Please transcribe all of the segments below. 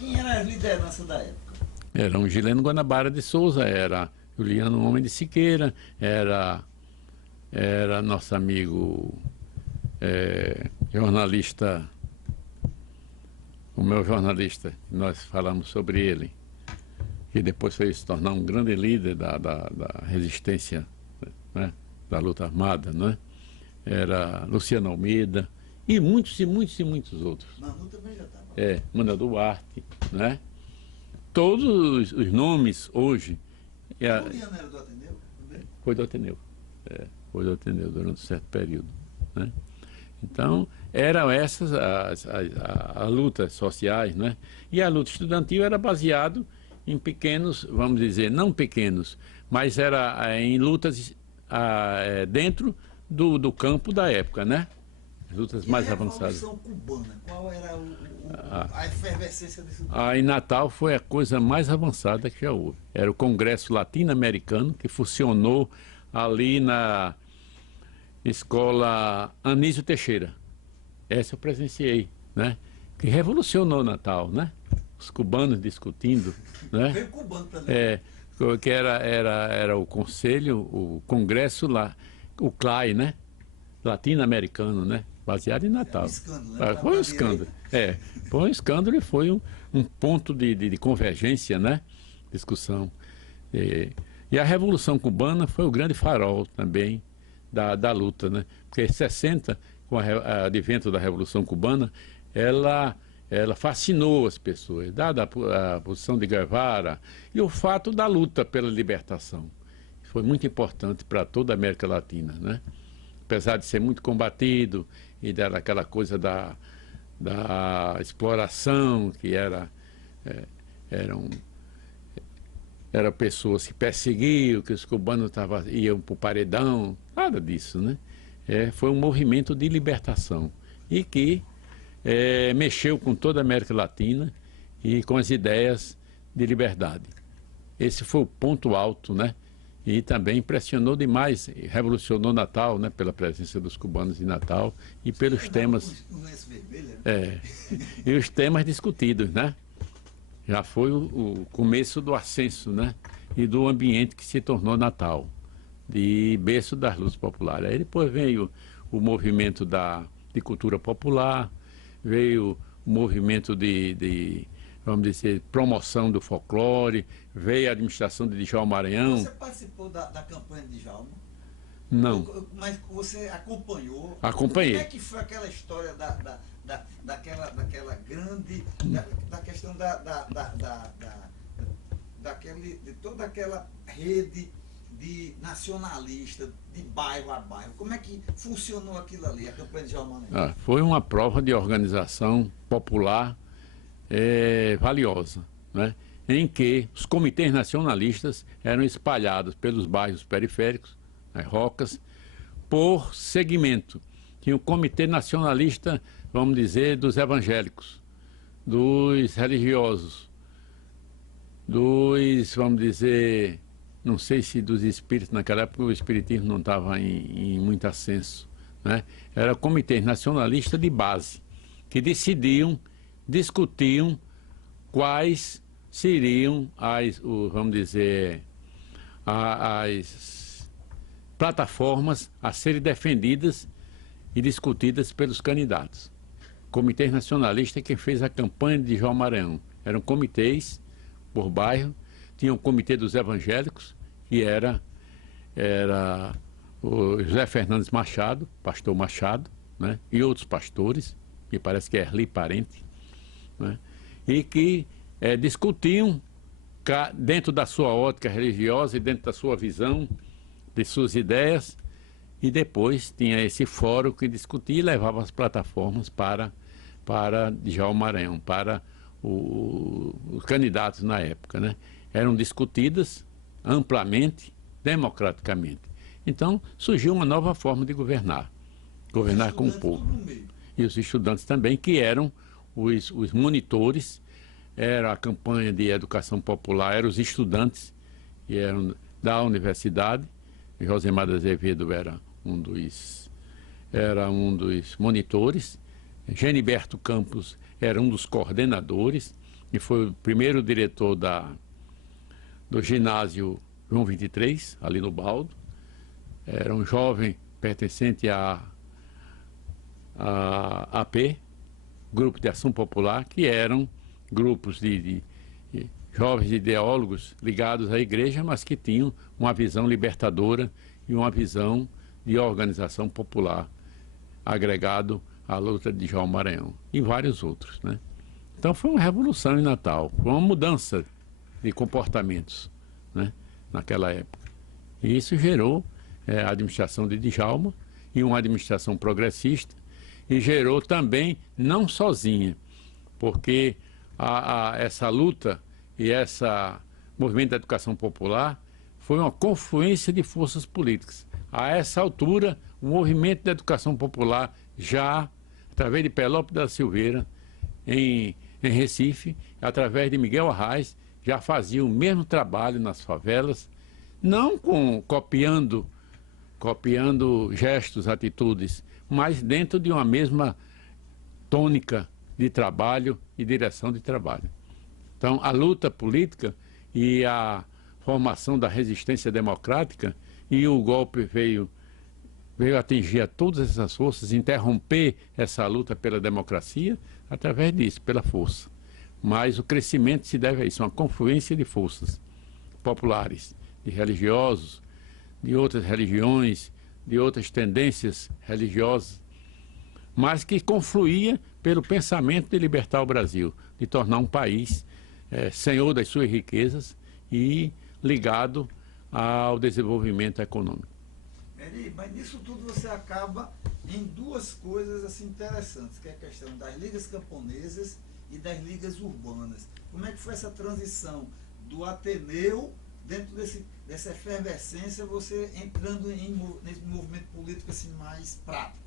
Quem era a liderança da época? Era um Gileno Guanabara de Souza, era Juliano Homem de Siqueira, era nosso amigo jornalista, o meu jornalista, nós falamos sobre ele, que depois foi se tornar um grande líder da resistência, né, da luta armada, né? Era Luciano Almeida e muitos e muitos outros. Manu também já estava. Manda Duarte, né? Todos os nomes hoje. Juliano era do Ateneu também? Foi do Ateneu. Foi do Ateneu durante um certo período, né? Então, eram essas as lutas sociais, né? E a luta estudantil era baseado em pequenos, vamos dizer, não pequenos, mas era em lutas dentro do campo da época, né? As lutas mais avançadas. A Revolução Cubana, qual era a efervescência disso tudo? Em Natal foi a coisa mais avançada que já houve. Era o Congresso Latino-Americano, que funcionou ali na escola Anísio Teixeira. Essa eu presenciei, né? Que revolucionou Natal, né? Os cubanos discutindo, né? Veio cubano também. Que era o conselho, o congresso lá, o CLAI, né? Latino-americano, né? Baseado em Natal. Foi um escândalo, né? Foi um escândalo e foi um ponto de convergência, né? Discussão. E a Revolução Cubana foi o grande farol também da luta, né? Porque em 60, com o advento da Revolução Cubana, ela fascinou as pessoas, dada a posição de Guevara e o fato da luta pela libertação. Foi muito importante para toda a América Latina, né? Apesar de ser muito combatido e daquela coisa da exploração, que eram pessoas que perseguiam, que os cubanos iam para o paredão, nada disso, né? Foi um movimento de libertação e que mexeu com toda a América Latina e com as ideias de liberdade. Esse foi o ponto alto, né? E também impressionou demais, revolucionou Natal, né? Pela presença dos cubanos em Natal e pelos temas. E os temas discutidos, né? Já foi o começo do ascenso, né? E do ambiente que se tornou Natal, de berço das lutas populares. Aí depois veio o movimento de cultura popular, veio o movimento vamos dizer, promoção do folclore, veio a administração de Djalma Maranhão. Você participou da campanha de Djalma? Não. Mas você acompanhou? Acompanhei. Como é que foi aquela história daquela grande, da questão de toda aquela rede de nacionalista, de bairro a bairro? Como é que funcionou aquilo ali, a campanha de Djalma Maranhão? Foi uma prova de organização popular valiosa, né? Em que os comitês nacionalistas eram espalhados pelos bairros periféricos, as rocas, por segmento. Tinha o comitê nacionalista, vamos dizer, dos evangélicos, dos religiosos, vamos dizer, não sei se dos espíritos, naquela época o espiritismo não estava em muito ascenso, né? Era comitês nacionalistas de base, que discutiam quais seriam vamos dizer, as plataformas a serem defendidas e discutidas pelos candidatos. Comitê nacionalista é quem fez a campanha de Djalma Maranhão. Eram comitês por bairro, tinha o comitê dos evangélicos, que era o José Fernandes Machado, pastor Machado, né? E outros pastores, me parece que é Erli Parente, né? E que discutiam dentro da sua ótica religiosa e dentro da sua visão, de suas ideias, e depois tinha esse fórum que discutia e levava as plataformas para Djalma Maranhão, para os candidatos na época, né? Eram discutidas amplamente, democraticamente. Então surgiu uma nova forma de governar com o povo. E os estudantes também, que eram os monitores, era a campanha de educação popular, eram os estudantes que eram da universidade. Josemar de Azevedo era um dos monitores, Geniberto Campos era um dos coordenadores, e foi o primeiro diretor do ginásio João 23, ali no Baldo. Era um jovem pertencente à AP, Grupo de Ação Popular, que eram grupos de jovens ideólogos ligados à igreja, mas que tinham uma visão libertadora e uma visão de organização popular, agregado à luta de João Maranhão e vários outros, né? Então foi uma revolução em Natal, foi uma mudança de comportamentos, né, naquela época. E isso gerou a administração de Djalma e uma administração progressista, e gerou também, não sozinha, porque essa luta e esse movimento da educação popular foi uma confluência de forças políticas. A essa altura, o movimento da educação popular já, através de Pelópio da Silveira, em Recife, através de Miguel Arraes, já fazia o mesmo trabalho nas favelas, não copiando gestos, atitudes, mas dentro de uma mesma tônica de trabalho e direção de trabalho. Então, a luta política e a formação da resistência democrática, e o golpe veio atingir a todas essas forças, interromper essa luta pela democracia através disso, pela força. Mas o crescimento se deve a isso, uma confluência de forças populares, de religiosos, de outras religiões, de outras tendências religiosas, mas que confluía pelo pensamento de libertar o Brasil, de tornar um país senhor das suas riquezas e ligado ao desenvolvimento econômico. Eri, mas nisso tudo você acaba em duas coisas assim interessantes, que é a questão das ligas camponesas e das ligas urbanas. Como é que foi essa transição do Ateneu, dentro dessa efervescência, você entrando nesse movimento político assim mais prático?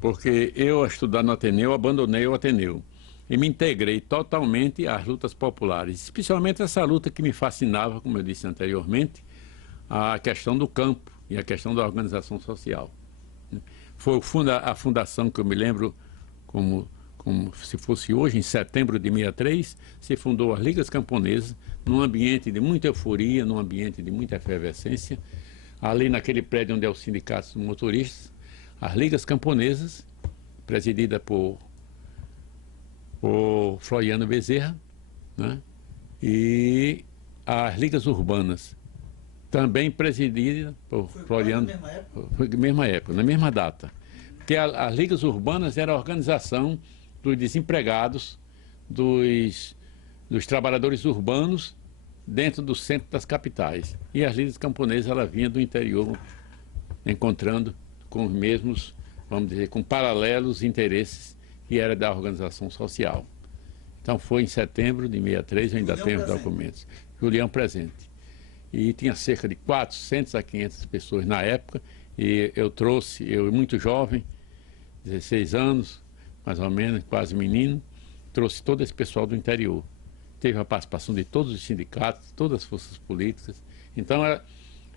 Porque eu, a estudar no Ateneu, abandonei o Ateneu e me integrei totalmente às lutas populares, especialmente essa luta que me fascinava, como eu disse anteriormente, a questão do campo e a questão da organização social. Foi a fundação que eu me lembro como se fosse hoje, em setembro de 63, se fundou as Ligas Camponesas, num ambiente de muita euforia, num ambiente de muita efervescência, ali naquele prédio onde é o Sindicato dos Motoristas, as Ligas Camponesas, presidida por Floriano Bezerra, né? E as Ligas Urbanas, também presidida por Floriano. Na mesma época? Foi na mesma época, na mesma data. Porque as Ligas Urbanas era a organização dos desempregados, dos trabalhadores urbanos dentro do centro das capitais. E as Ligas Camponesas, ela vinha do interior, encontrando com os mesmos, vamos dizer, com paralelos interesses que era da organização social. Então foi em setembro de 63, eu ainda tenho os documentos. Julião presente. E tinha cerca de 400 a 500 pessoas na época, e eu muito jovem, 16 anos, mais ou menos, quase menino, trouxe todo esse pessoal do interior. Teve a participação de todos os sindicatos, todas as forças políticas. Então,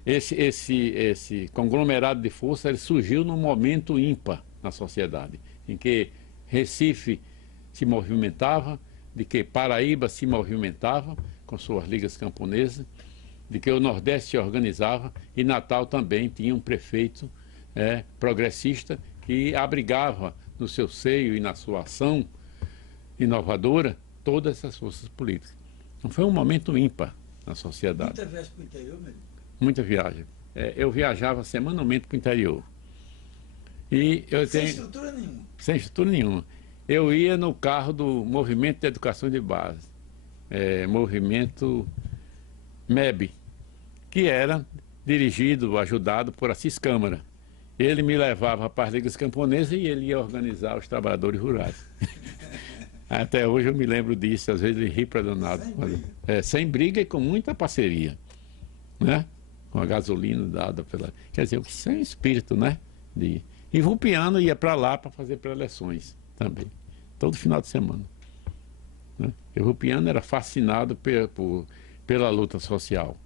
esse conglomerado de força ele surgiu num momento ímpar na sociedade, em que Recife se movimentava, de que Paraíba se movimentava com suas ligas camponesas, de que o Nordeste se organizava e Natal também tinha um prefeito progressista que abrigava no seu seio e na sua ação inovadora todas essas forças políticas. Então foi um momento ímpar na sociedade. Muita viagem para o interior, mesmo? Muita viagem. Eu viajava semanalmente para o interior. E Sem estrutura nenhuma? Sem estrutura nenhuma. Eu ia no carro do Movimento de Educação de Base, movimento MEB, que era dirigido, ajudado por Assis Câmara. Ele me levava para as ligas camponesas e ele ia organizar os trabalhadores rurais. Até hoje eu me lembro disso, às vezes ele ri para danado. Sem briga e com muita parceria, né? Com a gasolina dada pela... Quer dizer, isso é um espírito, né? E Rupiano ia para lá para fazer pré-eleções também, todo final de semana. Né? E Rupiano era fascinado pela luta social.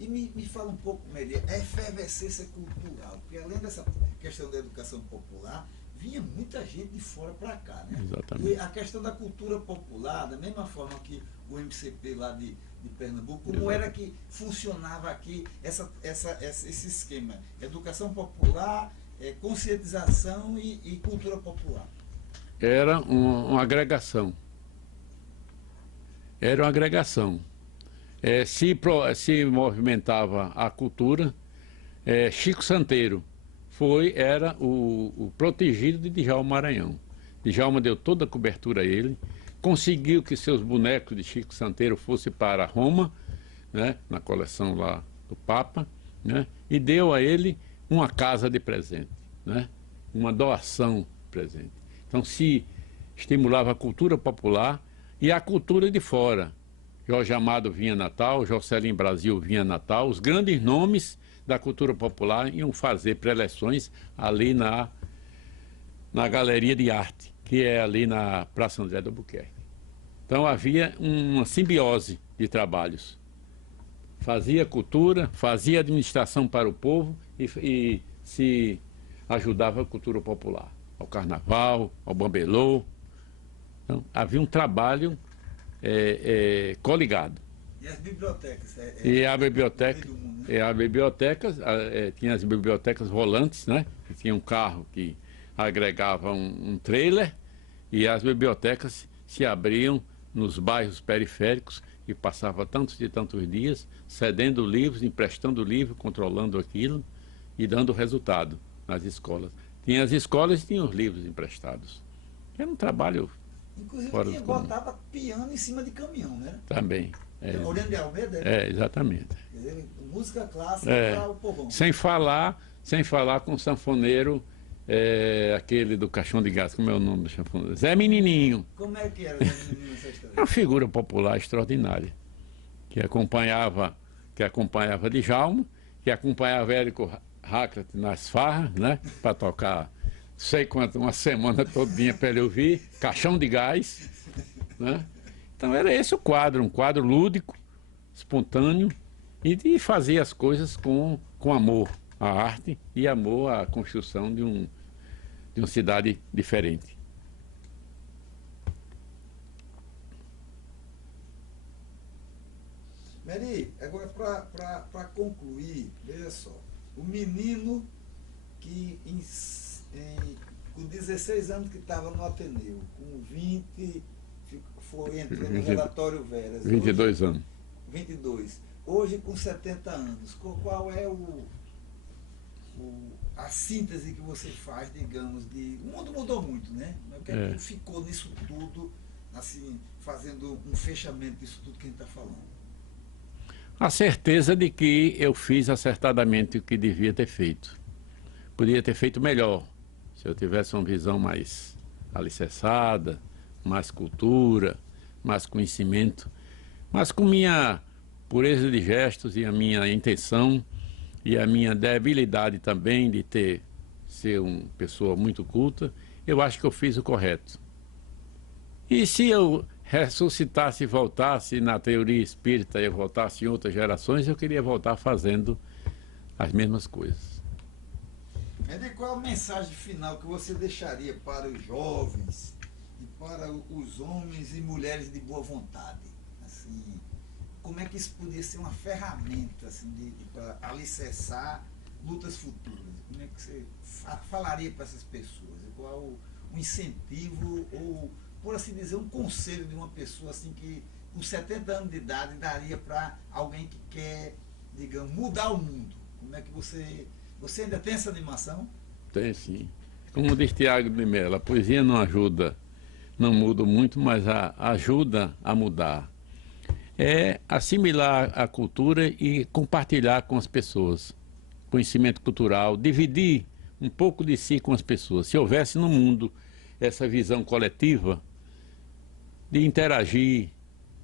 E me fala um pouco, Meri, a efervescência cultural, porque além dessa questão da educação popular, vinha muita gente de fora para cá, né? Exatamente. E a questão da cultura popular, da mesma forma que o MCP lá de Pernambuco, como era que funcionava aqui esse esquema? Educação popular, conscientização e cultura popular. Era uma agregação. Era uma agregação. Se movimentava a cultura. Chico Santeiro era o protegido de Djalma Maranhão. Djalma deu toda a cobertura a ele, conseguiu que seus bonecos de Chico Santeiro fossem para Roma, né, na coleção lá do Papa, né, e deu a ele uma casa de presente, né, uma doação de presente. Então se estimulava a cultura popular e a cultura de fora. Jorge Amado vinha Natal, Jocelyn Brasil vinha Natal, os grandes nomes da cultura popular iam fazer preleções ali na Galeria de Arte, que é ali na Praça André do Albuquerque. Então havia uma simbiose de trabalhos. Fazia cultura, fazia administração para o povo e se ajudava a cultura popular, ao carnaval, ao bambelô. Então havia um trabalho coligado. E as bibliotecas? Tinha as bibliotecas volantes, né? Que tinha um carro que agregava um trailer, e as bibliotecas se abriam nos bairros periféricos e passava tantos e tantos dias cedendo livros, emprestando livros, controlando aquilo e dando resultado nas escolas. Tinha as escolas e tinha os livros emprestados. Era um trabalho. Inclusive botava piano em cima de caminhão, né? Também. Oriente de Almeida? Exatamente. Quer dizer, música clássica para o povão. Sem falar com o sanfoneiro, aquele do Caixão de Gás, como é o nome do sanfoneiro? Zé Menininho. Como é que era Zé Menininho nessa história? É uma figura popular extraordinária, que acompanhava Djalma, que acompanhava Érico Hackett nas farras, né? Para tocar, sei quanto, uma semana todinha para ele ouvir, Caixão de Gás, né? Então era esse o quadro, um quadro lúdico, espontâneo, e de fazer as coisas com amor à arte e amor à construção de uma cidade diferente. Meri, agora para concluir, veja só, o menino que com 16 anos que estava no Ateneu, com 20 foi entrando no relatório Veras. 22 anos. 22. Hoje com 70 anos, qual é a síntese que você faz, digamos, o mundo mudou muito, né? O que é que ficou nisso tudo, assim, fazendo um fechamento disso tudo que a gente está falando? A certeza de que eu fiz acertadamente o que devia ter feito. Podia ter feito melhor, se eu tivesse uma visão mais alicerçada, mais cultura, mais conhecimento, mas com minha pureza de gestos e a minha intenção e a minha debilidade também de ser uma pessoa muito culta, eu acho que eu fiz o correto. E se eu ressuscitasse e voltasse na teoria espírita e eu voltasse em outras gerações, eu queria voltar fazendo as mesmas coisas. E qual a mensagem final que você deixaria para os jovens e para os homens e mulheres de boa vontade? Assim, como é que isso poderia ser uma ferramenta assim, para alicerçar lutas futuras? Como é que você falaria para essas pessoas? Qual o incentivo ou, por assim dizer, um conselho de uma pessoa assim que com 70 anos de idade daria para alguém que quer, digamos, mudar o mundo? Como é que você ainda tem essa animação? Tem sim. Como diz Tiago de Mello, a poesia não muda muito, mas ajuda a mudar. É assimilar a cultura e compartilhar com as pessoas. Conhecimento cultural, dividir um pouco de si com as pessoas. Se houvesse no mundo essa visão coletiva de interagir,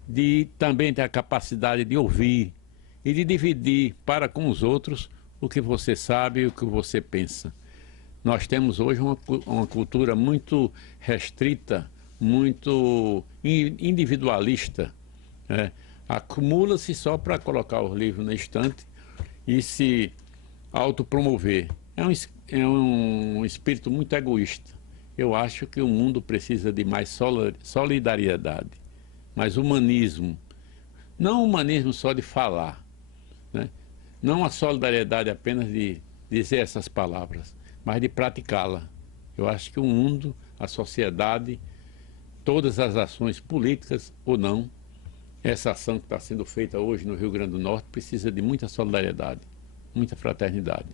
de também ter a capacidade de ouvir e de dividir para com os outros o que você sabe e o que você pensa. Nós temos hoje uma cultura muito restrita, muito individualista, né? Acumula-se só para colocar os livros na estante e se autopromover. É um espírito muito egoísta. Eu acho que o mundo precisa de mais solidariedade, mais humanismo. Não humanismo só de falar, né? Não a solidariedade apenas de dizer essas palavras, mas de praticá-la. Eu acho que o mundo, a sociedade, todas as ações políticas ou não, essa ação que está sendo feita hoje no Rio Grande do Norte precisa de muita solidariedade, muita fraternidade.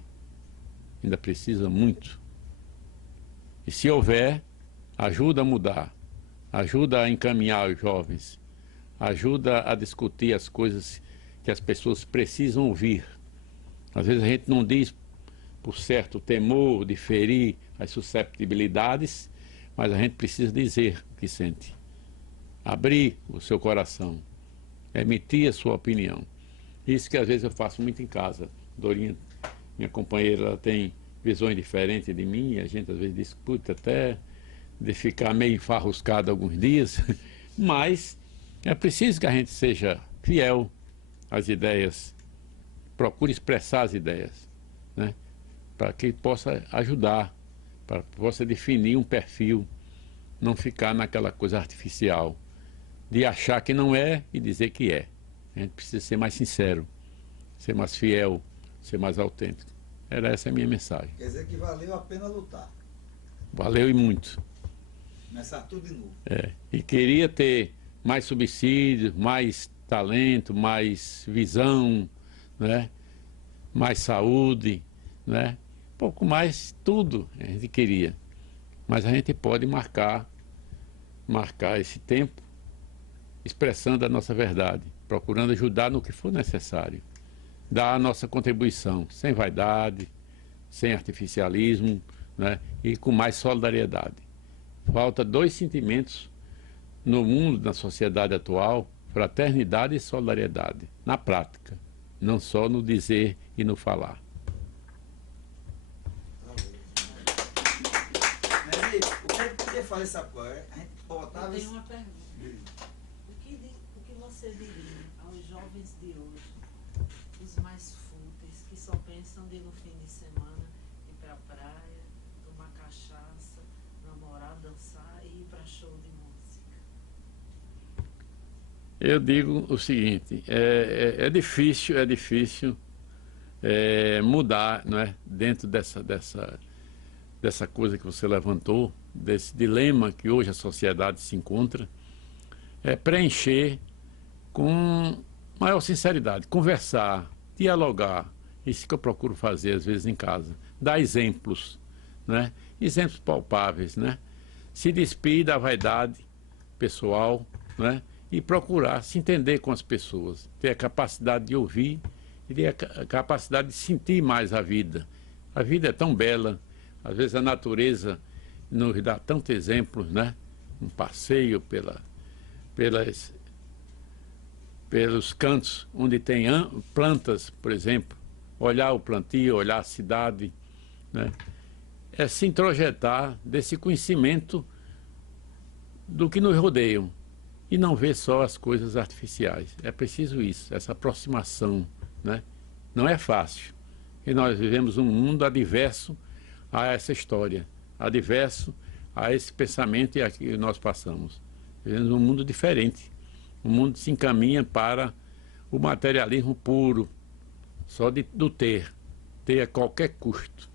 Ainda precisa muito. E se houver, ajuda a mudar, ajuda a encaminhar os jovens, ajuda a discutir as coisas que as pessoas precisam ouvir. Às vezes a gente não diz por certo temor de ferir as susceptibilidades, mas a gente precisa dizer o que sente. Abrir o seu coração, emitir a sua opinião. Isso que às vezes eu faço muito em casa. Dorinha, minha companheira, ela tem visões diferentes de mim, e a gente às vezes discute até de ficar meio enfarruscado alguns dias, mas é preciso que a gente seja fiel às ideias, procure expressar as ideias, né? Para que possa ajudar, para que possa definir um perfil, não ficar naquela coisa artificial, de achar que não é e dizer que é. A gente precisa ser mais sincero, ser mais fiel, ser mais autêntico. Essa é a minha mensagem. Quer dizer que valeu a pena lutar. Valeu e muito. Começar tudo de novo. E queria ter mais subsídios, mais talento, mais visão, né? Mais saúde, né? Um pouco mais tudo a gente queria. Mas a gente pode marcar esse tempo expressando a nossa verdade, procurando ajudar no que for necessário. Dar a nossa contribuição, sem vaidade, sem artificialismo, né? E com mais solidariedade. Falta dois sentimentos no mundo, na sociedade atual: fraternidade e solidariedade, na prática, não só no dizer e no falar. O que é que podia fazer, sabe qual é? A gente botava... Eu tenho uma pergunta. O que você diria aos jovens de hoje, os mais fúteis, que só pensam de no fim de semana ir para a praia, tomar cachaça, namorar, dançar e ir para show de música? Eu digo o seguinte: é difícil mudar, não é? Dentro dessa coisa que você levantou, desse dilema que hoje a sociedade se encontra, preencher com maior sinceridade, conversar, dialogar. Isso que eu procuro fazer às vezes em casa. Dar exemplos, né? Exemplos palpáveis, né? Se despir da vaidade pessoal, né? E procurar se entender com as pessoas, ter a capacidade de ouvir e ter a capacidade de sentir mais a vida. A vida é tão bela, às vezes a natureza nos dá tantos exemplos, né? Um passeio pelos cantos onde tem plantas, por exemplo, olhar o plantio, olhar a cidade, né? É se introjetar desse conhecimento do que nos rodeiam e não ver só as coisas artificiais. É preciso isso, essa aproximação, né? Não é fácil, e nós vivemos um mundo adverso a essa história, adverso a esse pensamento e a que nós passamos. Vivemos um mundo diferente. O mundo se encaminha para o materialismo puro, só do ter a qualquer custo.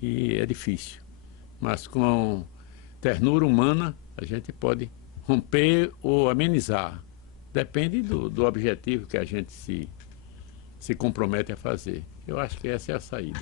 E é difícil. Mas com ternura humana, a gente pode romper ou amenizar. Depende do objetivo que a gente se compromete a fazer. Eu acho que essa é a saída.